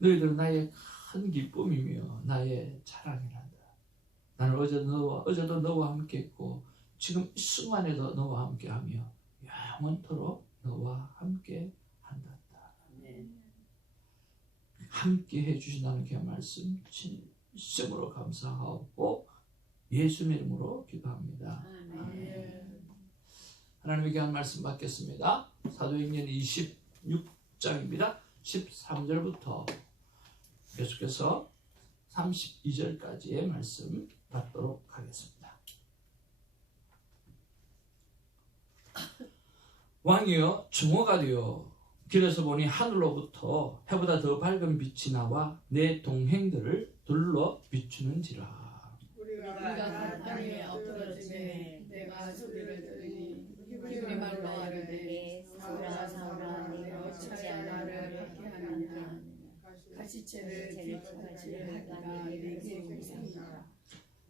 너희들은 나의 큰 기쁨이며 나의 자랑이란다. 나는 어제도 너와 함께 했고 지금 이 순간에도 너와 함께 하며 영원토록 너와 함께 한다. 함께 해주신다는 그 말씀 진심으로 감사하고 예수님 이름으로 기도합니다. 하나님에게 한 말씀 받겠습니다. 사도행전 26장입니다. 13절부터 계속해서 32절까지의 말씀 받도록 하겠습니다. 왕이여 주모가 되어 길에서 보니 하늘로부터 해보다 더 밝은 빛이 나와 내 동행들을 둘러 비추는지라. 우리가 땅 위에 엎드러지매 내가 소리를 들으니 히브리 말로 하려되 사울아 사울아 내가 어찌하여 나를 박해하느냐. 가시채를 뒤집어지를 하다가 내게 오시니라.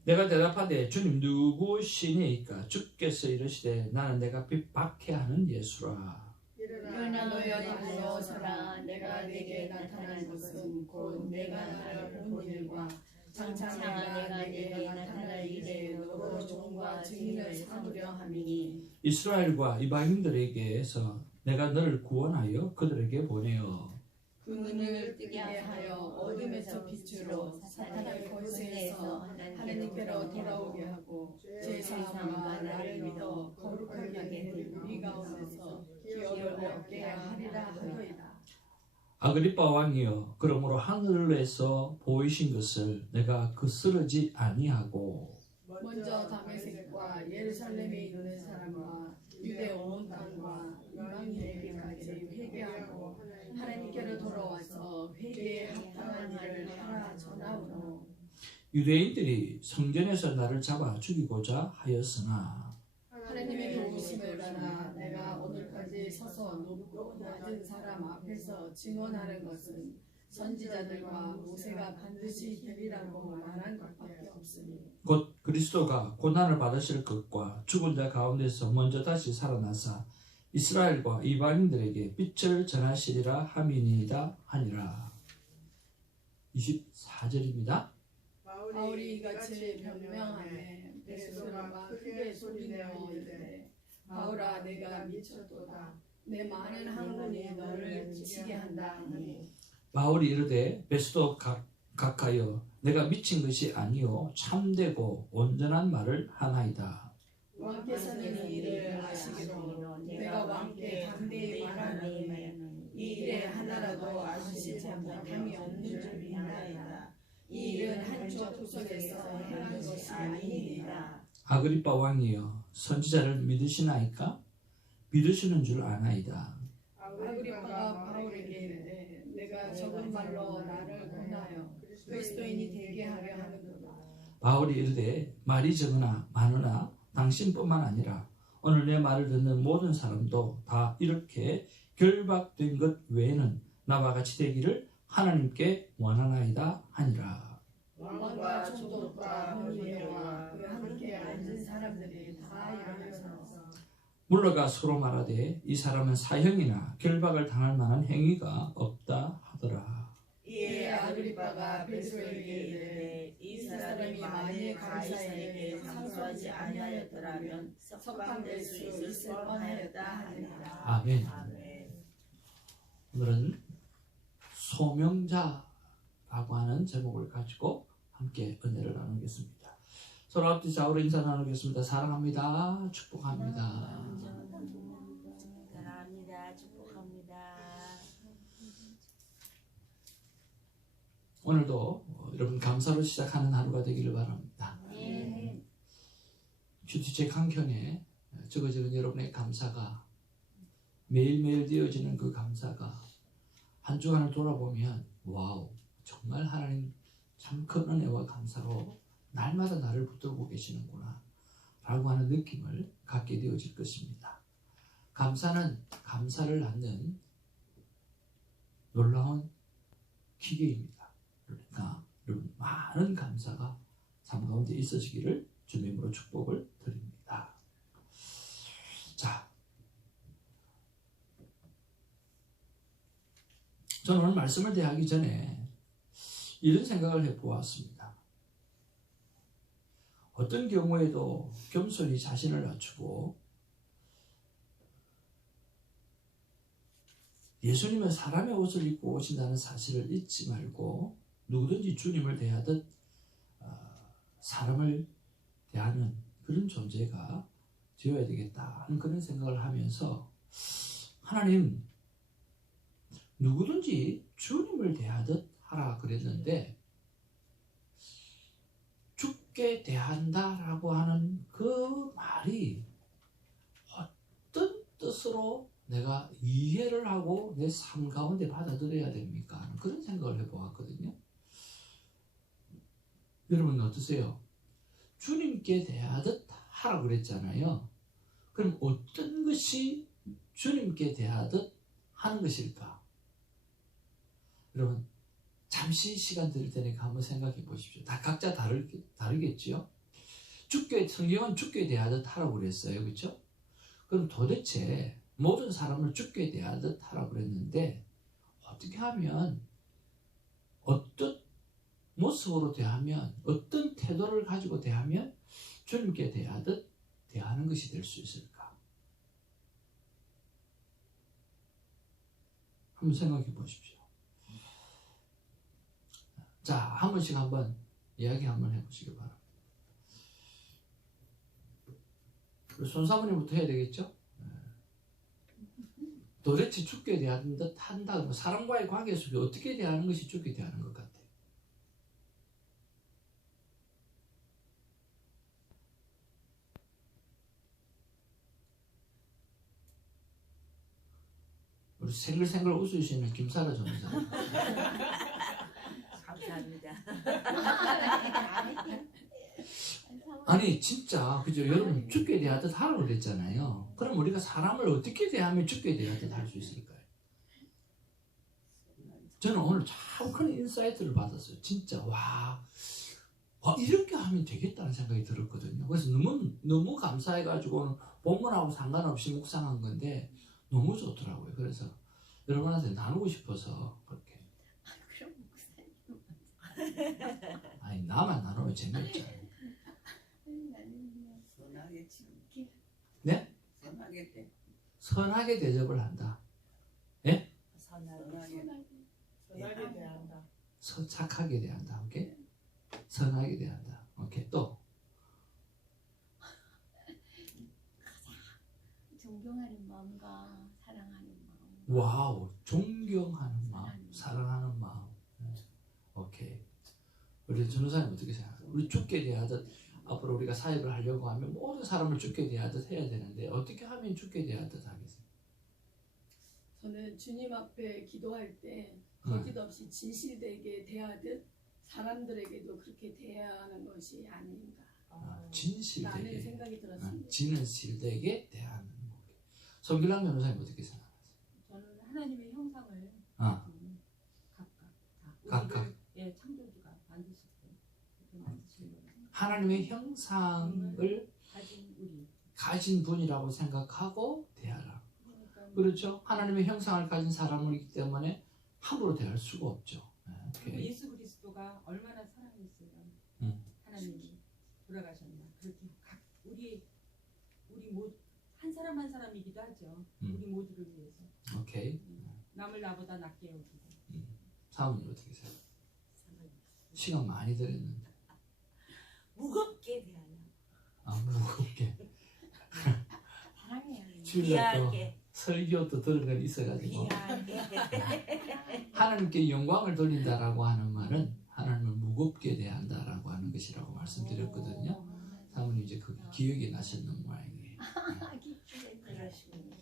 내가 대답하되 주님 누구시니까? 주께서 이르시되 나는 내가 박해하는 예수라. 일어나 너희가 달려서라. 내가 네게 나타난 것은 곧 내가 나를 본 일과 장차 내가 네게 나타날 일에 너로 종과 증인을 삼으려 함이니 이스라엘과 이방인들에게서 내가 너를 구원하여 그들에게 보내어 그 눈을 뜨게 하여 어둠에서 빛으로 사탄의 권세에서 하나님께로 돌아오게 하고 제 사함과 나를 믿어 거룩하게 된 우리 가운데서 기업을 얻게 하리라 하더이다. 아그리빠 왕이여 그러므로 하늘에서 보이신 것을 내가 거스르지 아니하고 먼저 다메섹과 예루살렘에 있는 사람과 유대 온 땅과 유랑인에게까지 회개하고 하나님께로 돌아와서 회개에 합당한 일을 하라 전하오노. 유대인들이 성전에서 나를 잡아 죽이고자 하였으나 하나님의 도우심을 따라 내가 오늘까지 서서 높고 낮은 사람 앞에서 증언하는 것은 선지자들과 모세가 반드시 되리라고 말한 것밖에 없으니 곧 그리스도가 고난을 받으실 것과 죽은 자 가운데서 먼저 다시 살아나사 이스라엘과 이방인들에게 빛을 전하시리라 함이니이다 하니라. 24절입니다. 바울이 이같이 변명하매 베드로가 크게 소리내어 이르되 바울아 내가 미쳤도다. 내 많은 학문이 너를 미치게 한다 하니 바울이 이르되 베스도 각하여 내가 미친 것이 아니요 참되고 온전한 말을 하나이다. 왕께서는 이 일을 아시기로 내가 왕께 담대히 말하노니 이 일에 하나라도 아시지 못함이 없는 줄 믿나이다. 이 일은 한쪽 구석에서 행한 것이 아니니이다. 아그리빠 왕이여 선지자를 믿으시나이까? 믿으시는 줄 아나이다. 아그리빠가 바울에게 이르되 내가 적은 말로 나를 권하여 그리스도인이 되게 하려 하는도다. 바울이 이르되 말이 적으나 많으나 당신뿐만 아니라 오늘 내 말을 듣는 모든 사람도 다 이렇게 결박된 것 외에는 나와 같이 되기를 하나님께 원하나이다 하니라. 왕과 총독과 honni대와 그 함께 앉은 사람들이 다 일어나서 물러가 서로 말하되 이 사람은 사형이나 결박을 당할 만한 행위가 없다 하더라. 이에 아그리빠가 베드로에게 이르되 이 사람이 만일 가이사에게 상소하지 아니하였더라면 석방될 수 있을 뻔하였다 하니라. 아멘. 오늘은 소명자라고 하는 제목을 가지고 함께 은혜를 나누겠습니다. 서로 앞뒤 좌우로 인사 나누겠습니다. 사랑합니다. 축복합니다. 사랑합니다. 축복합니다. 오늘도 여러분 감사로 시작하는 하루가 되기를 바랍니다. 큐티책 한 켠에 적어지는 여러분의 감사가 매일매일 되어지는 그 감사가 한 주간을 돌아보면 와우 정말 하나님 참 큰 은혜와 감사로 날마다 나를 붙들고 계시는구나 라고 하는 느낌을 갖게 되어질 것입니다. 감사는 감사를 낳는 놀라운 기계입니다. 그러니까 여러분 많은 감사가 삶 가운데 있어지기를 주님으로 축복을 드립니다. 자, 저는 오늘 말씀을 대하기 전에 이런 생각을 해보았습니다. 어떤 경우에도 겸손히 자신을 낮추고 예수님은 사람의 옷을 입고 오신다는 사실을 잊지 말고 누구든지 주님을 대하듯 사람을 대하는 그런 존재가 되어야 되겠다 하는 그런 생각을 하면서 하나님 누구든지 주님을 대하듯 하라 그랬는데 죽게 대한다라고 하는 그 말이 어떤 뜻으로 내가 이해를 하고 내 삶 가운데 받아들여야 됩니까? 그런 생각을 해보았거든요. 여러분 어떠세요? 주님께 대하듯 하라 그랬잖아요. 그럼 어떤 것이 주님께 대하듯 하는 것일까? 여러분 잠시 시간 드릴 테니까 한번 생각해 보십시오. 다 각자 다르겠지요? 성경은 죽게 대하듯 하라고 그랬어요. 그렇죠? 그럼 도대체 모든 사람을 죽게 대하듯 하라고 그랬는데 어떻게 하면 어떤 모습으로 대하면 어떤 태도를 가지고 대하면 주님께 대하듯 대하는 것이 될 수 있을까? 한번 생각해 보십시오. 자, 한 번씩 한번 이야기 한번 해보시기 바랍니다. 손사모님부터 해야 되겠죠? 도대체 죽게 대하는 듯 한다. 그러면 사람과의 관계 속에 어떻게 대하는 것이 죽게 대하는 것 같아요? 우리 생글생글 웃으시는 김사라 전무사. 감사합니다. 아니 진짜 그죠? 여러분 죽게 대하듯 하라고 그랬잖아요. 그럼 우리가 사람을 어떻게 대하면 죽게 대하듯 할 수 있을까요? 저는 오늘 참 큰 인사이트를 받았어요. 진짜 와 이렇게 하면 되겠다는 생각이 들었거든요. 그래서 너무 감사해가지고 본문하고 상관없이 묵상한 건데 너무 좋더라고요. 그래서 여러분한테 나누고 싶어서 그렇게. 그럼 목사님. 아니 나만 나누면 재미없잖아요. 선하게 지금. 네? 선하게 대접을 한다. 예? 선하게 대한다. 착하게 대한다. 오케이? 선하게 대한다. 오케이. 또 존경하는 마음과 사랑하는 마음. 와우. 존경하는 마음, 사랑하는 마음. 오케이. 우리 전도사님 어떻게 생각해요? 우리 죽게 대하듯 앞으로 우리가 사역을 하려고 하면 모든 사람을 죽게 대하듯 해야 되는데 어떻게 하면 죽게 대하듯 하겠어요? 저는 주님 앞에 기도할 때 거짓없이 진실되게 대하듯 사람들에게도 그렇게 대해야 하는 것이 아닌가 라는 진실되게. 생각이 들었습니다. 진실되게 대하는. 성길랑 변호사님 어떻게 생각하세요? 저는 하나님의 형상을 각각 우리를 창조주가 만드셨고 그렇게 만드신 거예요. 하나님의 형상을 가진 분이라고 생각하고 대하라. 그러니까 그렇죠? 하나님의 형상을 가진 사람이기 때문에 함부로 대할 수가 없죠. 오케이. 예수 그리스도가 얼마나 사랑했으면 하나님이 돌아가셨나. 그렇게 우리 모두 한 사람 한 사람이기도 하죠. 우리 모두를 위해서. 오케이. 남을 나보다 낫게 여기고. 사모님 어떻게 생각해요? 시간 많이 들었는데. 무겁게 대하라. 무겁게. 사랑해요. 귀하게. 설교도 들은 건 있어가지고 귀하게. 하나님께 영광을 돌린다라고 하는 말은 하나님을 무겁게 대한다라고 하는 것이라고 말씀드렸거든요. 사모님 이제 그게 기억이 나셨는 모양이에요. 그러시군요.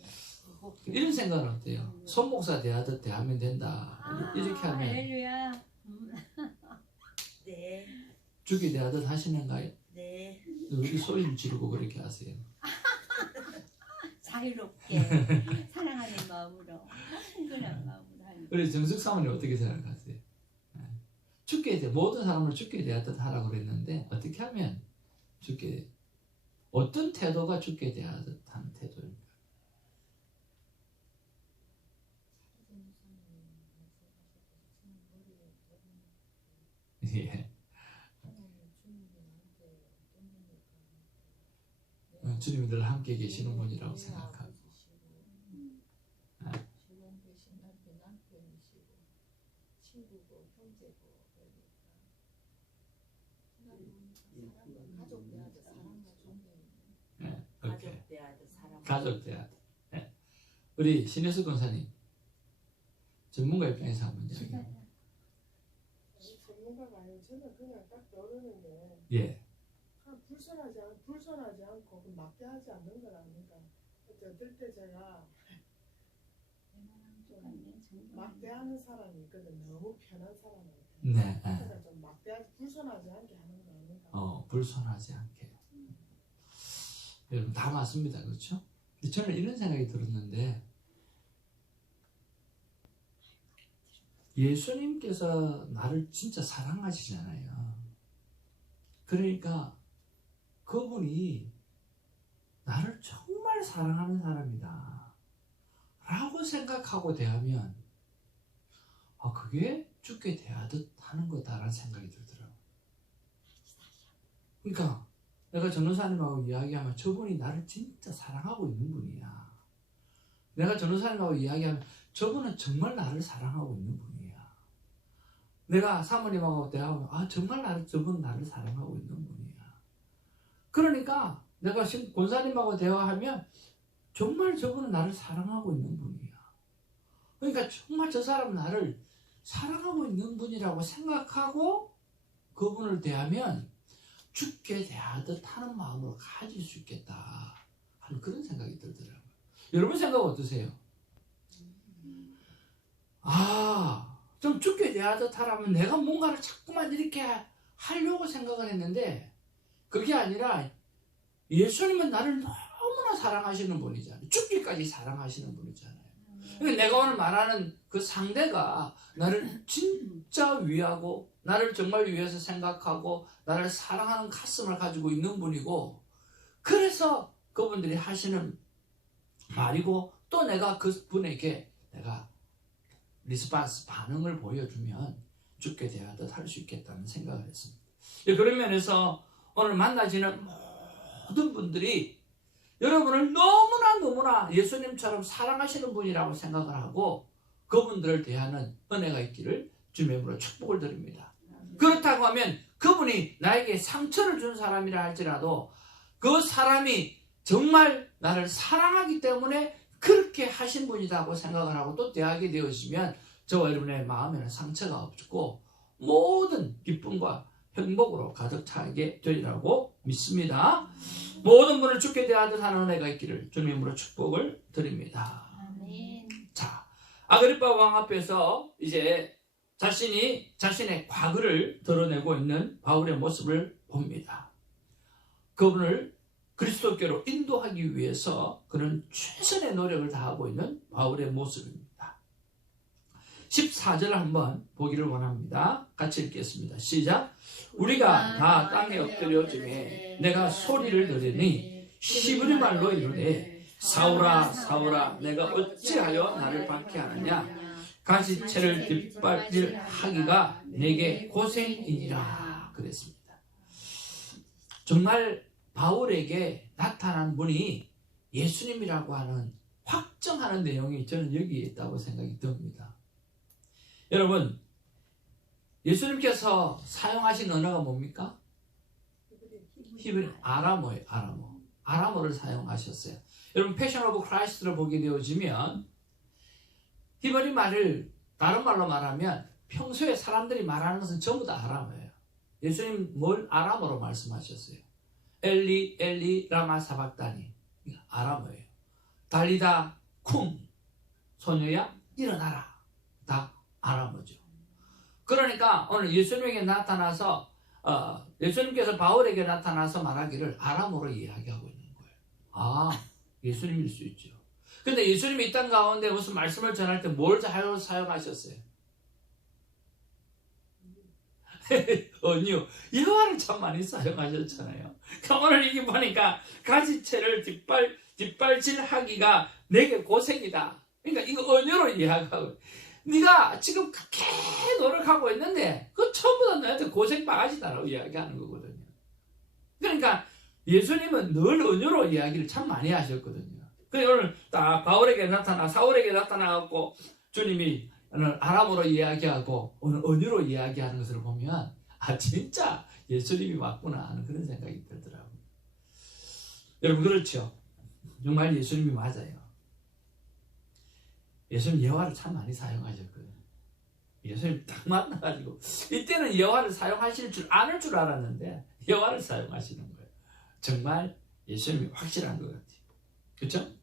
이런 생각은 어때요? 손목사 대하듯 대하면 된다. 이렇게 하면 할렐루야. 네. 죽이 대하듯 하시는가요? 네. 왜 소리를 지르고 그렇게 하세요? 자유롭게 사랑하는 마음으로 친근한 마음으로 하는. 그래서 정숙 사모님 어떻게 생각하세요? 모든 사람을 죽게 대하듯 하라고 그랬는데 어떻게 하면 어떤 태도가 죽게 대하듯 하는 태도입니까? 주님이 늘 함께 계시는 분이라고 생각하고 주변 계신 남편이시고 친구고 형제고 그러니까 사람은 가족 대하듯 사랑과 존경이 네, 그렇게 가족 대하듯 사람. 가족 대하듯. 네. 우리 신혜수 권사님 전문가 입장에서 한번 이야기해요. 전문가가 아니고 저는 그냥 딱 떠오르는 게 예, 그냥 불손하지 않고 그 막대하지 않는 거라니까. 어떨 때 제가 좀 막대하는 사람이 있거든. 너무 편한 사람은. 네, 그러니까 좀 막대하지 불손하지 않게 하는 거니까. 불손하지 않게. 여러분 다 맞습니다, 그렇죠? 근데 저는 이런 생각이 들었는데 예수님께서 나를 진짜 사랑하시잖아요. 그러니까 그분이 나를 정말 사랑하는 사람이다 라고 생각하고 대하면 그게 죽게 대하듯 하는 거다라는 생각이 들더라고요. 그러니까 내가 전도사님하고 이야기하면 저분이 나를 진짜 사랑하고 있는 분이야. 내가 전도사님하고 이야기하면 저분은 정말 나를 사랑하고 있는 분이야. 내가 사모님하고 대화하면 정말 저분 나를 사랑하고 있는 분이야. 그러니까 내가 권사님하고 대화하면 정말 저분은 나를 사랑하고 있는 분이야. 그러니까 정말 저 사람은 나를 사랑하고 있는 분이라고 생각하고 그분을 대하면 죽게 대하듯 하는 마음으로 가질 수 있겠다 하는 그런 생각이 들더라고요. 여러분 생각 어떠세요? 좀 죽게 대하듯 하라면 내가 뭔가를 자꾸만 이렇게 하려고 생각을 했는데 그게 아니라 예수님은 나를 너무나 사랑하시는 분이잖아요. 죽기까지 사랑하시는 분이잖아요. 그러니까 내가 오늘 말하는 그 상대가 나를 진짜 위하고 나를 정말 위해서 생각하고 나를 사랑하는 가슴을 가지고 있는 분이고 그래서 그분들이 하시는 말이고 또 내가 그 분에게 내가 리스판스 반응을 보여주면 죽게 대하듯 할 수 있겠다는 생각을 했습니다. 그런 면에서 오늘 만나지는 모든 분들이 여러분을 너무나 예수님처럼 사랑하시는 분이라고 생각을 하고 그분들을 대하는 은혜가 있기를 주님의 이름으로 축복을 드립니다. 그렇다고 하면 그분이 나에게 상처를 준 사람이라 할지라도 그 사람이 정말 나를 사랑하기 때문에 그렇게 하신 분이라고 생각을 하고 또 대하게 되어지면 저와 여러분의 마음에는 상처가 없고 모든 기쁨과 행복으로 가득 차게 되리라고 믿습니다. 모든 분을 죽게 대하듯 하는 은혜가 있기를 주님의 이름으로 축복을 드립니다. 아멘. 자, 아그리파 왕 앞에서 이제 자신의 과거를 드러내고 있는 바울의 모습을 봅니다. 그분을 그리스도께로 인도하기 위해서 그는 최선의 노력을 다하고 있는 바울의 모습입니다. 14절을 한번 보기를 원합니다. 같이 읽겠습니다. 시작. 우리가 다 땅에 엎드려짐에 내가 소리를 들으니 히브리 말로 이르되 사울아 사울아 내가 어찌하여 나를 박해하느냐 가시채를 뒷발질하기가 내게 고생이니라 그랬습니다. 정말 바울에게 나타난 분이 예수님이라고 하는 확정하는 내용이 저는 여기에 있다고 생각이 듭니다. 여러분, 예수님께서 사용하신 언어가 뭡니까? 히브리 아람어예요. 아람어를 사용하셨어요. 여러분 패션 오브 크라이스트를 보게 되어지면 히브리 말을 다른 말로 말하면 평소에 사람들이 말하는 것은 전부 다 아람어예요. 예수님 뭘 아람어로 말씀하셨어요? 엘리 엘리 라마 사박다니 아람어예요. 달리다 쿰 소녀야 일어나라 다 아람어죠. 그러니까 오늘 예수님에게 나타나서 예수님께서 바울에게 나타나서 말하기를 아람어로 이야기하고 있는 거예요. 예수님일 수 있죠. 근데 예수님이 이 땅 가운데 무슨 말씀을 전할 때 뭘 사용하셨어요? 언유, 여호와를 참 많이 사용하셨잖아요. 오늘 이게 보니까 가지채를 뒷발질하기가 내게 고생이다. 그러니까 이거 언유로 이야기하고 네가 지금 그렇게 노력하고 있는데 그거 전부 다 너한테 고생 바가지다라고 이야기하는 거거든요. 그러니까 예수님은 늘 은유로 이야기를 참 많이 하셨거든요. 그래서 오늘 딱 사울에게 나타나갖고 주님이 오늘 아람어로 이야기하고 오늘 은유로 이야기하는 것을 보면 진짜 예수님이 맞구나 하는 그런 생각이 들더라고요. 여러분 그렇죠? 정말 예수님이 맞아요. 예수님 여호와를 참 많이 사용하셨거든요. 예수님 딱 만나가지고 이때는 여호와를 사용하실 줄 아는 줄 알았는데 여호와를 사용하시는 거예요. 정말 예수님이 확실한 것 같아요. 그렇죠?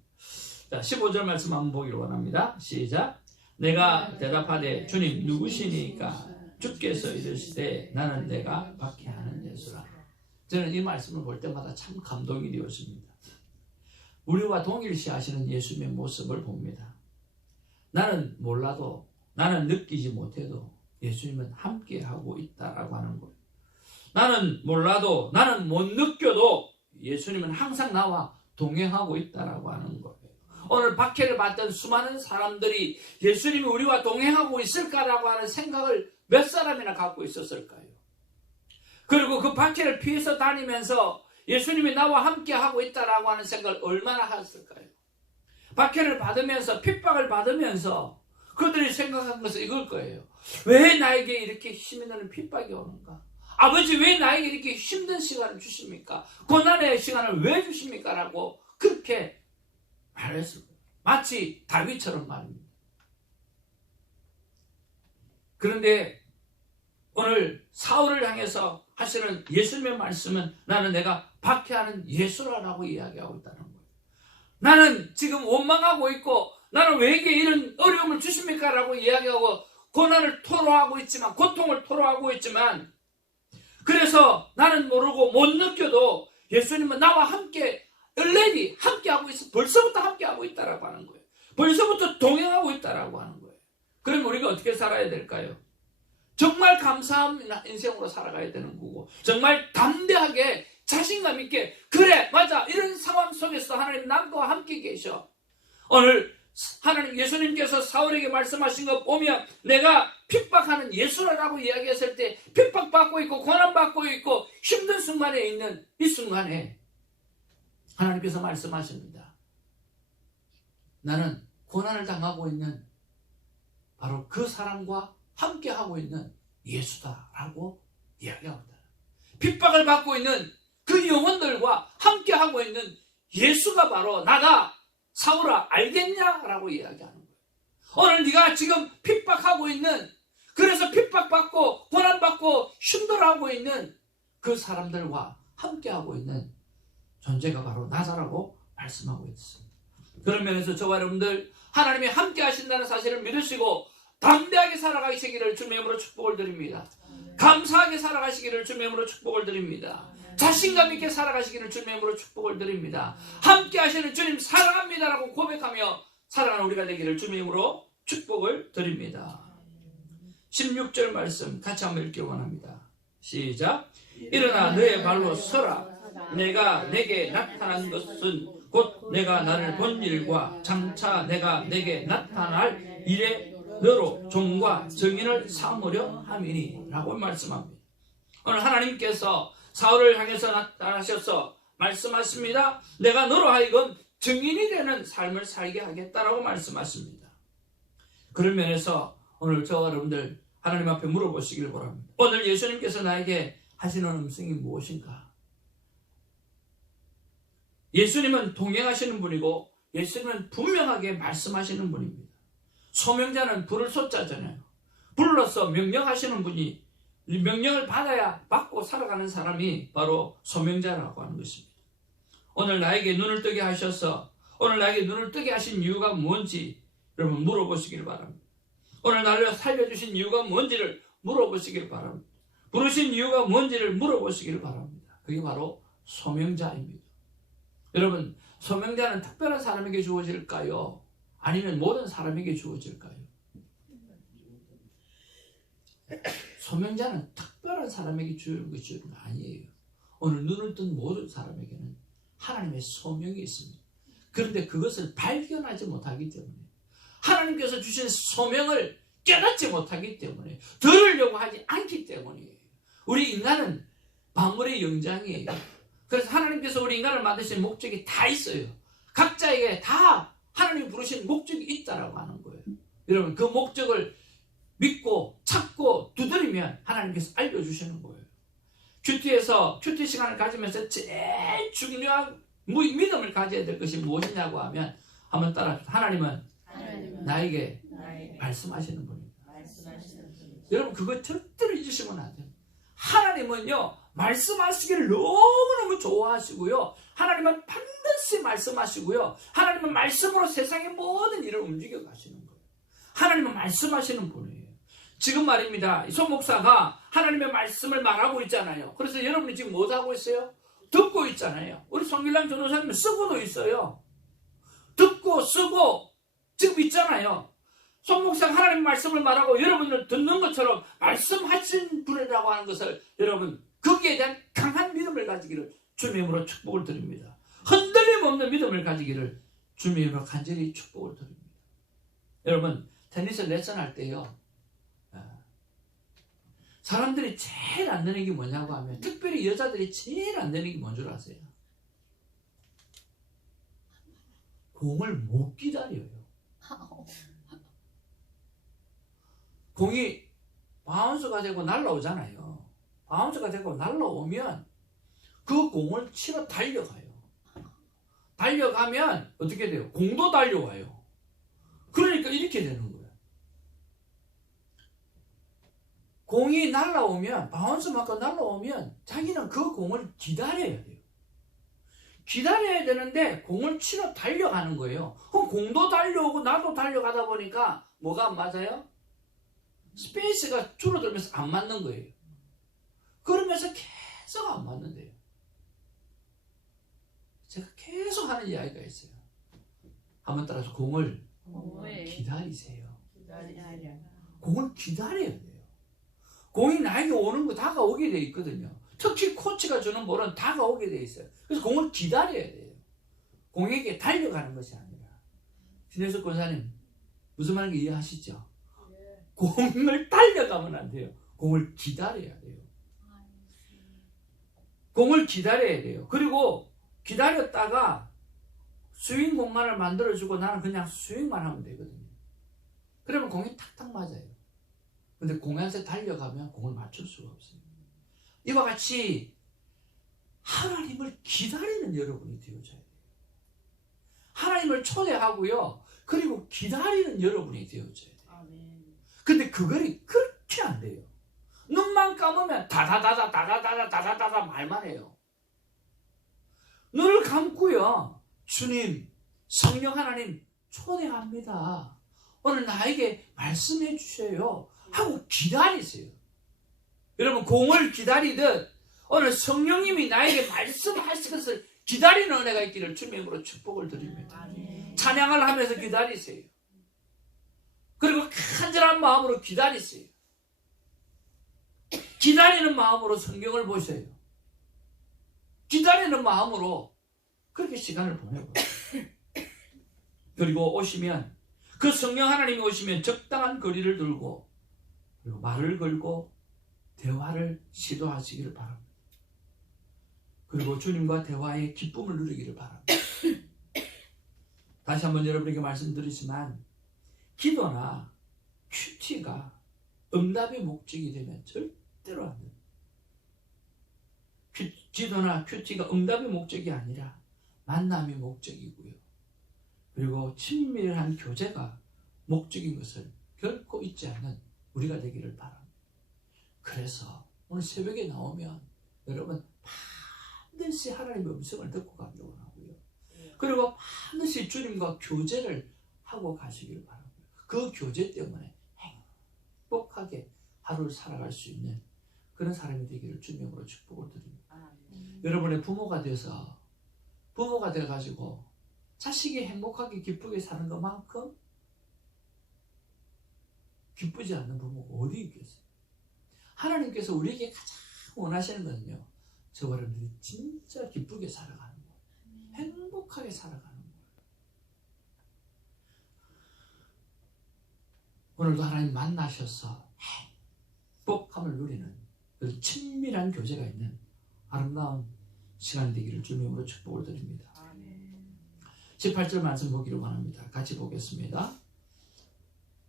자, 15절 말씀 한번 보기를 원합니다. 시작. 내가 대답하되 주님 누구시니까 주께서 이르시되 나는 내가 박해하는 예수라. 저는 이 말씀을 볼 때마다 참 감동이 되었습니다. 우리와 동일시하시는 예수님의 모습을 봅니다. 나는 몰라도 나는 느끼지 못해도 예수님은 함께하고 있다라고 하는 거예요. 나는 몰라도 나는 못 느껴도 예수님은 항상 나와 동행하고 있다라고 하는 거예요. 오늘 박해를 받던 수많은 사람들이 예수님이 우리와 동행하고 있을까라고 하는 생각을 몇 사람이나 갖고 있었을까요? 그리고 그 박해를 피해서 다니면서 예수님이 나와 함께하고 있다라고 하는 생각을 얼마나 하셨을까요? 박해를 받으면서 핍박을 받으면서 그들이 생각한 것은 이걸 거예요. 왜 나에게 이렇게 힘이 나는 핍박이 오는가? 아버지 왜 나에게 이렇게 힘든 시간을 주십니까? 고난의 시간을 왜 주십니까? 라고 그렇게 말했을 거예요. 마치 다윗처럼 말입니다. 그런데 오늘 사울을 향해서 하시는 예수님의 말씀은 나는 내가 박해하는 예수라라고 이야기하고 있다는 거예요. 나는 지금 원망하고 있고 나는 왜에게 이런 어려움을 주십니까? 라고 이야기하고 고난을 토로하고 있지만 고통을 토로하고 있지만 그래서 나는 모르고 못 느껴도 예수님은 나와 함께 already 함께하고 있어. 벌써부터 함께하고 있다라고 하는 거예요. 벌써부터 동행하고 있다라고 하는 거예요. 그럼 우리가 어떻게 살아야 될까요? 정말 감사한 인생으로 살아가야 되는 거고 정말 담대하게 자신감 있게 그래 맞아 이런 상황 속에서 하나님 나와 함께 계셔. 오늘 하나님 예수님께서 사울에게 말씀하신 거 보면 내가 핍박하는 예수라고 이야기했을 때 핍박받고 있고 고난받고 있고 힘든 순간에 있는 이 순간에 하나님께서 말씀하십니다. 나는 고난을 당하고 있는 바로 그 사람과 함께하고 있는 예수다라고 이야기합니다. 핍박을 받고 있는 그 영혼들과 함께하고 있는 예수가 바로 나다. 사울아 알겠냐라고 이야기하는 거예요. 오늘 네가 지금 핍박하고 있는 그래서 핍박받고 고난받고 힘들어하고 있는 그 사람들과 함께하고 있는 존재가 바로 나다라고 말씀하고 있습니다. 그런 면에서 저와 여러분들 하나님이 함께 하신다는 사실을 믿으시고 담대하게 살아가시기를 주님의 이름으로 축복을 드립니다. 감사하게 살아가시기를 주님의 이름으로 축복을 드립니다. 자신감 있게 살아가시기를 주님의 이름으로 축복을 드립니다. 함께 하시는 주님 사랑합니다라고 고백하며 살아가는 우리가 되기를 주님의 이름으로 축복을 드립니다. 16절 말씀 같이 한번 읽기 원합니다. 시작. 일어나 너의 발로 서라. 내가 내게 나타난 것은 곧 내가 나를 본 일과 장차 내가 내게 나타날 일에 너로 종과 증인을 삼으려 함이니 라고 말씀합니다. 오늘 하나님께서 사울을 향해서 나타나셔서 말씀하십니다. 내가 너로 하여금 증인이 되는 삶을 살게 하겠다라고 말씀하십니다. 그런 면에서 오늘 저와 여러분들 하나님 앞에 물어보시길 바랍니다. 오늘 예수님께서 나에게 하시는 음성이 무엇인가? 예수님은 동행하시는 분이고 예수님은 분명하게 말씀하시는 분입니다. 소명자는 부를 소자잖아요. 불러서 명령하시는 분이 명령을 받고 살아가는 사람이 바로 소명자라고 하는 것입니다. 오늘 나에게 눈을 뜨게 하셔서 오늘 나에게 눈을 뜨게 하신 이유가 뭔지 여러분 물어보시길 바랍니다. 오늘 나를 살려주신 이유가 뭔지를 물어보시길 바랍니다. 부르신 이유가 뭔지를 물어보시길 바랍니다. 그게 바로 소명자입니다. 여러분 소명자는 특별한 사람에게 주어질까요? 아니면 모든 사람에게 주어질까요? 소명자는 특별한 사람에게 주는 것이 아니에요. 오늘 눈을 뜬 모든 사람에게는 하나님의 소명이 있습니다. 그런데 그것을 발견하지 못하기 때문에 하나님께서 주신 소명을 깨닫지 못하기 때문에 들으려고 하지 않기 때문이에요. 우리 인간은 만물의 영장이에요. 그래서 하나님께서 우리 인간을 만드신 목적이 다 있어요. 각자에게 다 하나님이 부르신 목적이 있다라고 하는 거예요. 여러분 그 목적을 믿고 찾고 두드리면 하나님께서 알려주시는 거예요. 큐티 시간을 가지면서 제일 중요한 믿음을 가져야 될 것이 무엇이냐고 하면 한번 따라합시다. 하나님은 나에게 말씀하시는 분입니다. 여러분 그거 절대로 잊으시면 안 돼요. 하나님은요 말씀하시기를 너무너무 좋아하시고요. 하나님은 반드시 말씀하시고요. 하나님은 말씀으로 세상의 모든 일을 움직여 가시는 거예요. 하나님은 말씀하시는 분이에요. 지금 말입니다. 손 목사가 하나님의 말씀을 말하고 있잖아요. 그래서 여러분이 지금 뭐 하고 있어요? 듣고 있잖아요. 우리 성길남 전도사님은 쓰고도 있어요. 듣고 쓰고 지금 있잖아요. 손 목사가 하나님 말씀을 말하고 여러분을 듣는 것처럼 말씀하신 분이라고 하는 것을 여러분 거기에 대한 강한 믿음을 가지기를 주님의 이름으로 축복을 드립니다. 흔들림 없는 믿음을 가지기를 주님의 이름으로 간절히 축복을 드립니다. 여러분 테니스 레슨 할 때요 사람들이 제일 안 되는 게 뭐냐고 하면 특별히 여자들이 제일 안 되는 게 뭔 줄 아세요? 공을 못 기다려요. 공이 바운스가 되고 날라오잖아요. 바운스가 되고 날라오면 그 공을 치러 달려가요. 달려가면 어떻게 돼요? 공도 달려와요. 그러니까 이렇게 되는 거예요. 공이 날라오면 바운스만큼 날라오면 자기는 그 공을 기다려야 돼요. 기다려야 되는데 공을 치러 달려가는 거예요. 그럼 공도 달려오고 나도 달려가다 보니까 뭐가 안 맞아요? 스페이스가 줄어들면서 안 맞는 거예요. 그러면서 계속 안 맞는데요. 제가 계속 하는 이야기가 있어요. 한번 따라서 공을 기다리세요. 공을 기다려야 돼요. 공이 나에게 오는 거 다가오게 돼 있거든요. 특히 코치가 주는 볼은 다가오게 돼 있어요. 그래서 공을 기다려야 돼요. 공에게 달려가는 것이 아니라. 신혜석 권사님 무슨 말인지 이해하시죠? 공을 달려가면 안 돼요. 공을 기다려야 돼요. 공을 기다려야 돼요. 그리고 기다렸다가 스윙 공간을 만들어주고 나는 그냥 스윙만 하면 되거든요. 그러면 공이 탁탁 맞아요. 근데 공한테 달려가면 공을 맞출 수가 없어요. 이와 같이 하나님을 기다리는 여러분이 되어줘야 돼요. 하나님을 초대하고요. 그리고 기다리는 여러분이 되어줘야 돼요. 근데 그거이 그렇게 안 돼요. 눈만 감으면 다다다다 말만 해요. 눈을 감고요. 주님, 성령 하나님 초대합니다. 오늘 나에게 말씀해 주세요. 하고 기다리세요. 여러분 공을 기다리듯 오늘 성령님이 나에게 말씀하실 것을 기다리는 은혜가 있기를 주님의 이름으로 축복을 드립니다. 찬양을 하면서 기다리세요. 그리고 간절한 마음으로 기다리세요. 기다리는 마음으로 성경을 보세요. 기다리는 마음으로 그렇게 시간을 보내고요. 그리고 오시면 그 성령 하나님이 오시면 적당한 거리를 두고 그리고 말을 걸고 대화를 시도하시기를 바랍니다. 그리고 주님과 대화의 기쁨을 누리기를 바랍니다. 다시 한번 여러분에게 말씀드리지만 기도나 큐티가 응답의 목적이 되면 절대로 안 됩니다. 기도나 큐티가 응답의 목적이 아니라 만남의 목적이고요. 그리고 친밀한 교제가 목적인 것을 결코 잊지 않는 우리가 되기를 바랍니다. 그래서 오늘 새벽에 나오면 여러분 반드시 하나님의 음성을 듣고 가기를 원하고요. 그리고 반드시 주님과 교제를 하고 가시기를 바랍니다. 그 교제 때문에 행복하게 하루를 살아갈 수 있는 그런 사람이 되기를 주님으로 축복을 드립니다. 여러분의 부모가 돼가지고 자식이 행복하게 기쁘게 사는 것만큼 기쁘지 않는 부모가 어디 있겠어요? 하나님께서 우리에게 가장 원하시는 것은요, 저와 여러분들이 진짜 기쁘게 살아가는 거예요. 행복하게 살아가는 거예요. 오늘도 하나님 만나셔서 행복함을 누리는 그 친밀한 교제가 있는 아름다운 시간이 되기를 주님으로 축복을 드립니다. 18절 말씀 보기를 원합니다. 같이 보겠습니다.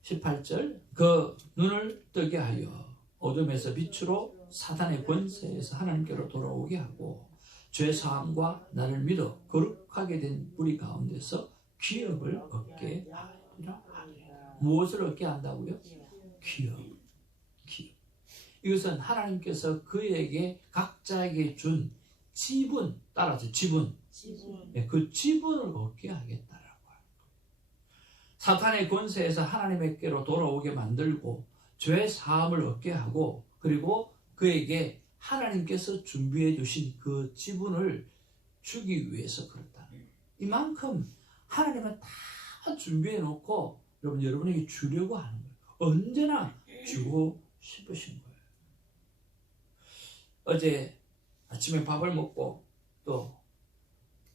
18절 그 눈을 뜨게 하여 어둠에서 빛으로 사단의 권세에서 하나님께로 돌아오게 하고 죄 사함과 나를 믿어 거룩하게 된 뿌리 가운데서 기업을 얻게 하리라. 무엇을 얻게 한다고요? 기업. 이것은 하나님께서 그에게 각자에게 준 지분, 따라서 지분. 그 지분을 얻게 하겠다라고 하는 거예요. 사탄의 권세에서 하나님께로 돌아오게 만들고 죄 사함을 얻게 하고 그리고 그에게 하나님께서 준비해 주신 그 지분을 주기 위해서 그렇다는 거예요. 이만큼 하나님은 다 준비해 놓고 여러분에게 주려고 하는 거예요. 언제나 주고 싶으신 거예요. 어제 아침에 밥을 먹고 또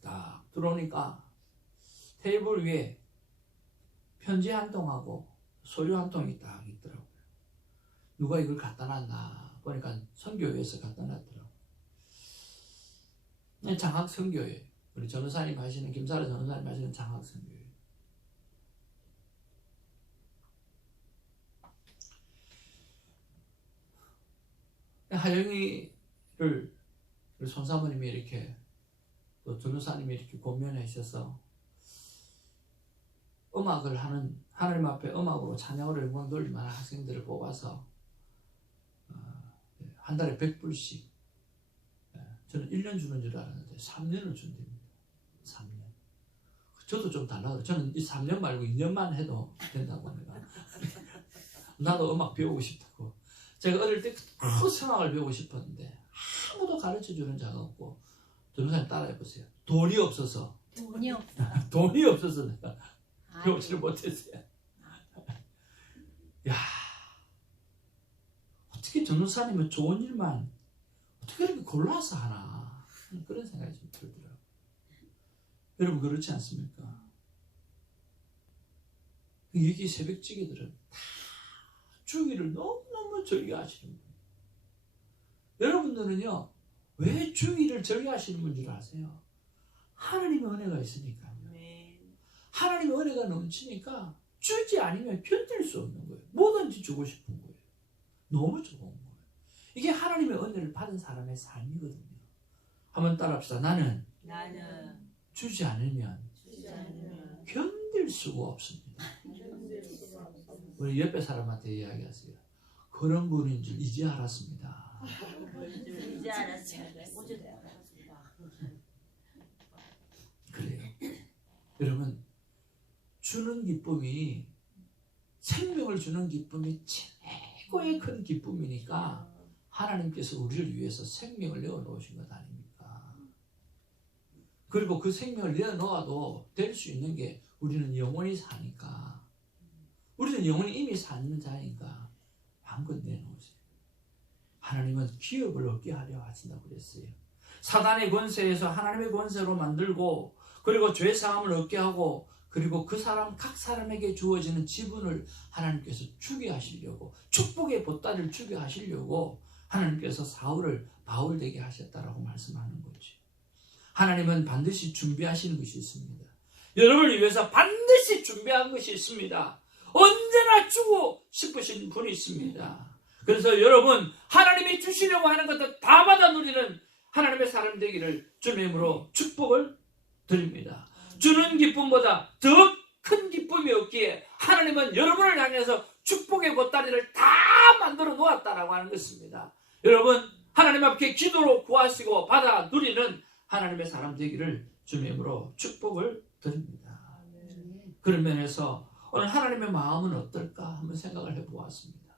딱 들어오니까 테이블 위에 편지 한 통하고 서류 한 통이 딱 있더라고요. 누가 이걸 갖다 놨나 보니까 선교회에서 갖다 놨더라고요. 장학 선교회, 우리 전도사님 하시는 김사라 전도사님 하시는 장학 선교회. 하영이를 손사모님이 이렇게 또 전도사님이 이렇게 권면하셔서 음악을 하는 하나님 앞에 음악으로 찬양으로 영광 돌릴 만한 학생들을 뽑아서 한 달에 100불씩 저는 1년 주는 줄 알았는데 3년을 준답니다. 3년. 저도 좀 달라요. 저는 이 3년 말고 2년만 해도 된다고 합니다. 나도 음악 배우고 싶다고. 제가 어릴 때 큰 성악을 배우고 싶었는데 아무도 가르쳐주는 자가 없고 전도사님 따라해보세요. 돈이 없어서 내가 배우지를 못했어요. 야, 어떻게 전도사님은 좋은 일만 어떻게 그렇게 골라서 하나 그런 생각이 좀 들더라고요. 여러분 그렇지 않습니까? 여기 새벽지기들은 다 주기를 너무너무 즐겨하시는 거예요. 여러분들은요 왜 주기를 즐겨하시는 분 줄 아세요? 하나님의 은혜가 있으니까요. 하나님의 은혜가 넘치니까 주지 않으면 견딜 수 없는 거예요. 뭐든지 주고 싶은 거예요. 너무 좋은 거예요. 이게 하나님의 은혜를 받은 사람의 삶이거든요. 한번 따라합시다. 나는 주지 않으면 견딜 수가 없습니다. 우리 옆에 사람한테 이야기하세요. 그런 분인 줄 이제 알았습니다. 그래요. 여러분 주는 기쁨이 생명을 주는 기쁨이 최고의 큰 기쁨이니까 하나님께서 우리를 위해서 생명을 내어놓으신 것 아닙니까? 그리고 그 생명을 내어놓아도 될 수 있는 게 우리는 영원히 사니까 우리는 영원히 이미 사는 자니까 마음껏 내놓으세요. 하나님은 기업을 얻게 하려 하신다고 그랬어요. 사단의 권세에서 하나님의 권세로 만들고 그리고 죄사함을 얻게 하고 그리고 그 사람 각 사람에게 주어지는 지분을 하나님께서 주게 하시려고 축복의 보따리를 주게 하시려고 하나님께서 사울을 바울 되게 하셨다라고 말씀하는 거죠. 하나님은 반드시 준비하시는 것이 있습니다. 여러분을 위해서 반드시 준비한 것이 있습니다. 언제나 주고 싶으신 분이 있습니다. 그래서 여러분 하나님이 주시려고 하는 것들 다 받아 누리는 하나님의 사람 되기를 주님으로 축복을 드립니다. 주는 기쁨보다 더 큰 기쁨이 없기에 하나님은 여러분을 향해서 축복의 보따리를 다 만들어 놓았다라고 하는 것입니다. 여러분 하나님 앞에 기도로 구하시고 받아 누리는 하나님의 사람 되기를 주님으로 축복을 드립니다. 그런 면에서 오늘 하나님의 마음은 어떨까 한번 생각을 해보았습니다.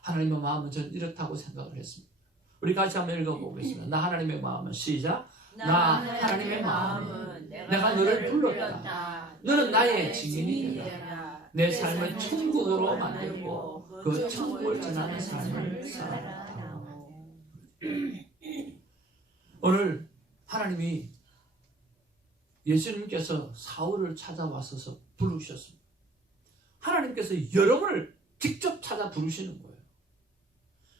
하나님의 마음은 저는 이렇다고 생각을 했습니다. 우리 같이 한번 읽어보겠습니다. 나 하나님의 마음은 시작. 나 하나님의 마음은 내가 너를 불렀다. 너는 나의 증인이 되라. 내 삶을 천국으로 만들고 그 천국을 전하는 삶을 살아라. 오늘 하나님이 예수님께서 사울을 찾아와서 부르셨습니다. 하나님께서 여러분을 직접 찾아 부르시는 거예요.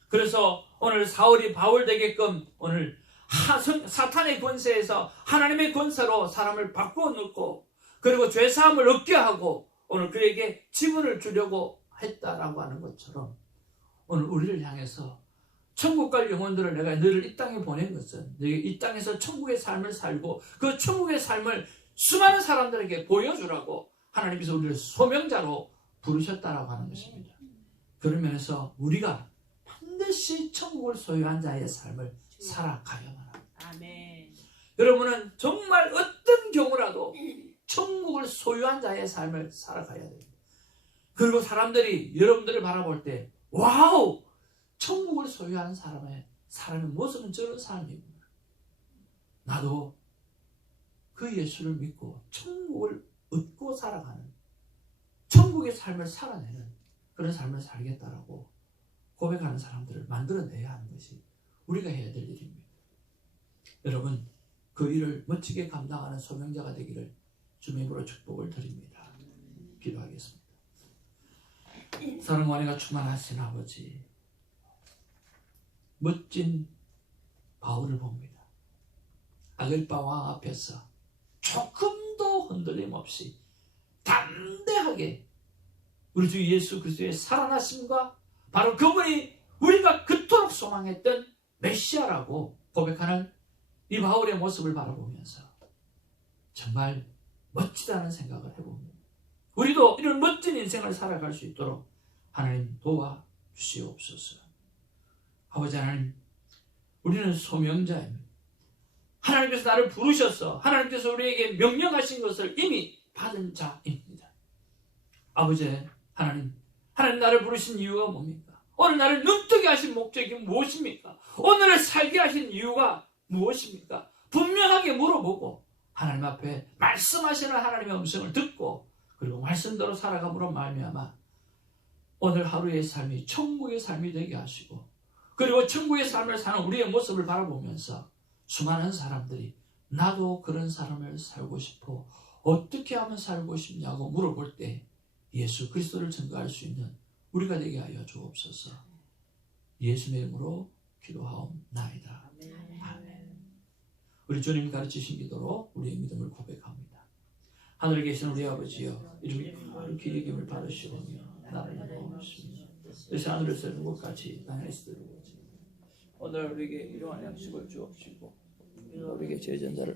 그래서 오늘 사울이 바울 되게끔 오늘 사탄의 권세에서 하나님의 권세로 사람을 바꾸어 놓고 그리고 죄사함을 얻게 하고 오늘 그에게 지분을 주려고 했다라고 하는 것처럼 오늘 우리를 향해서 천국 갈 영혼들을 내가 너를 이 땅에 보낸 것은 너희 이 땅에서 천국의 삶을 살고 그 천국의 삶을 수많은 사람들에게 보여주라고 하나님께서 우리를 소명자로 부르셨다라고 하는 것입니다. 그런 면에서 우리가 반드시 천국을 소유한 자의 삶을 살아가야만 합니다. 아멘. 여러분은 정말 어떤 경우라도 천국을 소유한 자의 삶을 살아가야 됩니다. 그리고 사람들이 여러분들을 바라볼 때 와우! 천국을 소유하는 사람의 모습은 저런 사람이구나. 나도 그 예수를 믿고 천국을 얻고 살아가는 천국의 삶을 살아내는 그런 삶을 살겠다라고 고백하는 사람들을 만들어내야 하는 것이 우리가 해야 될 일입니다. 여러분 그 일을 멋지게 감당하는 소명자가 되기를 주님으로 축복을 드립니다. 기도하겠습니다. 사랑과 은혜가 충만하신 아버지, 멋진 바울을 봅니다. 아글바 왕 앞에서 조금도 흔들림 없이 담대하게 우리 주 예수 그리스도의 살아나심과 바로 그분이 우리가 그토록 소망했던 메시아라고 고백하는 이 바울의 모습을 바라보면서 정말 멋지다는 생각을 해봅니다. 우리도 이런 멋진 인생을 살아갈 수 있도록 하나님 도와주시옵소서. 아버지 하나님, 우리는 소명자입니다. 하나님께서 나를 부르셔서 하나님께서 우리에게 명령하신 것을 이미 받은 자입니다. 아버지 하나님 나를 부르신 이유가 뭡니까? 오늘 나를 눈뜨게 하신 목적이 무엇입니까? 오늘을 살게 하신 이유가 무엇입니까? 분명하게 물어보고 하나님 앞에 말씀하시는 하나님의 음성을 듣고 그리고 말씀대로 살아감으로 말미암아 오늘 하루의 삶이 천국의 삶이 되게 하시고 그리고 천국의 삶을 사는 우리의 모습을 바라보면서 수많은 사람들이 나도 그런 삶을 살고 싶어 어떻게 하면 살고 싶냐고 물어볼 때 예수 그리스도를 증거할 수 있는 우리가 되게 하여 주옵소서. 예수의 이름으로 기도하옵나이다. 아멘. 우리 주님이 가르치신 기도로 우리의 믿음을 고백합니다. 하늘에 계신 우리 아버지여, 이름이 거룩히 여김을 받으시오며 나를 인도하옵소서. 그래서 하늘에서 이룬 것 같이 땅에서 이루어지고 오늘 우리에게 일용할 양식을 주옵시고 우리에게 제 전자를